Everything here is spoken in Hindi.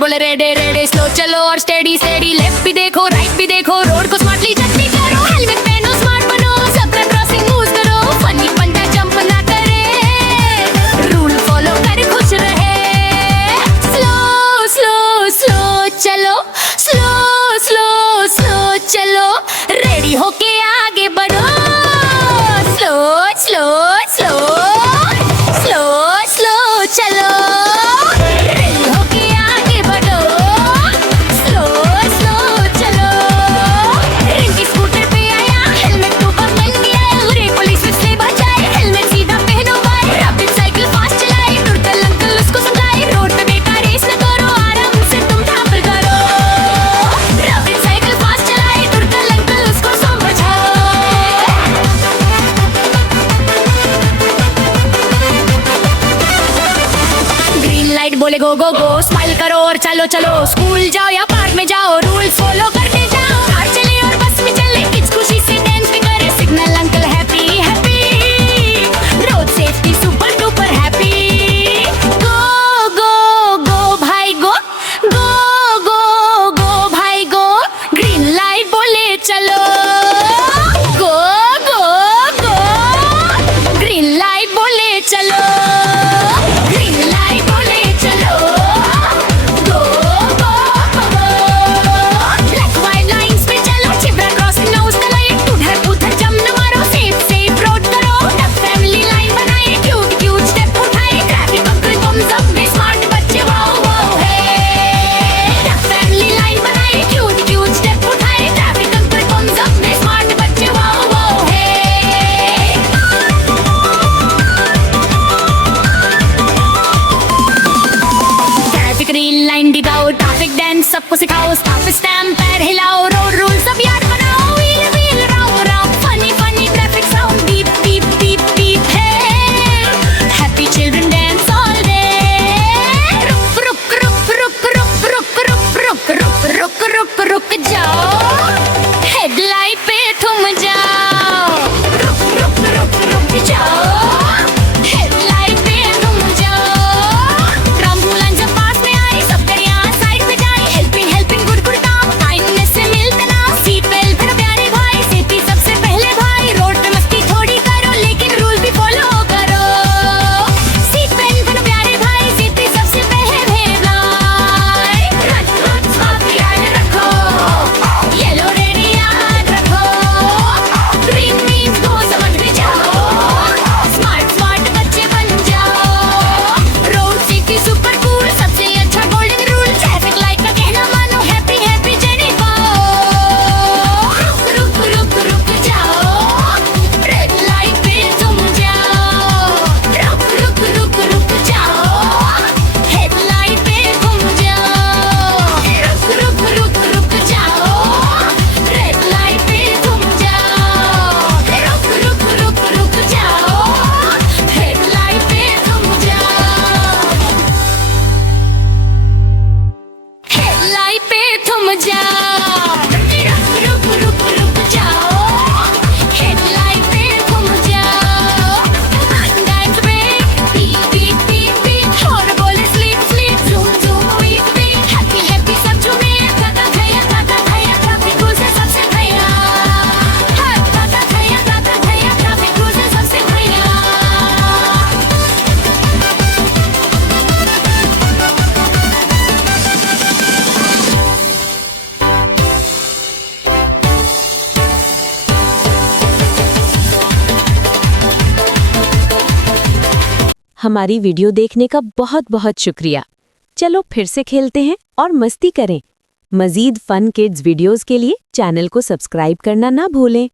बोले रेडे रेडे स्लो चलो और स्टेडी स्टेडी, लेफ्ट भी देखो राइट भी देखो, रोड को स्मार्टली जज भी करो, हेलमेट पहनो स्मार्ट बनो, सबका क्रॉसिंग मूव करो, फनी पंटा जंप ना करे, रूल फॉलो कर खुश रहे, स्लो स्लो स्लो चलो, स्लो स्लो स्लो चलो, रेडी होके आगे बढ़ो, slow slow slow slow slow चलो, बोले गो गो गो, स्माइल करो और चलो चलो, स्कूल जाओ या पार्क में जाओ, रूल्स फॉलो करते जाओ, कार चले और बस में चले, किड्स खुशी से डांस भी करे, signal uncle happy happy, road safety super duper happy, go go go भाई गो, गो गो गो भाई गो, ग्रीन लाइट बोले चलो, गो गो गो, ग्रीन लाइट बोले चलो, ग्रीन लाइट बोले चलो, गो गो गो, हमारी वीडियो देखने का बहुत बहुत शुक्रिया। चलो फिर से खेलते हैं और मस्ती करें। मज़ीद फन किड्स वीडियोस के लिए चैनल को सब्सक्राइब करना ना भूलें।